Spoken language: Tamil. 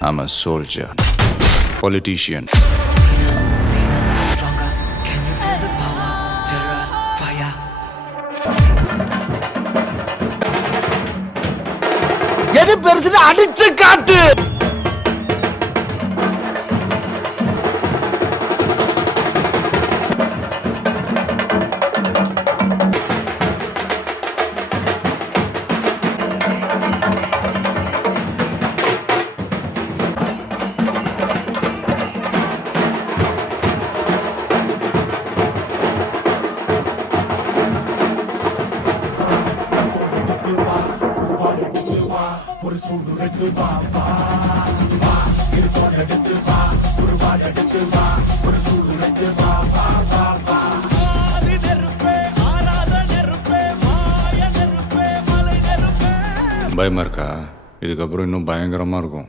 I'm a soldier, politician. Stronger. Can you feel the power? Terror, fire. எது பெருசுன்னு அடிச்சு காட்டு. ஒரு சூடுரைத்து வா வா வா இருத்தோடு எடுத்து வா ஒரு வாள் எடுத்து வா ஒரு சூடுரைத்து வா வா வா வா ஆதி நெருப்பே ஆராத நெருப்பே மாய நெருப்பே மலை நெருப்பே பயமா இருக்கா? இதுக்கப்புறம் இன்னும் பயங்கரமா இருக்கும்.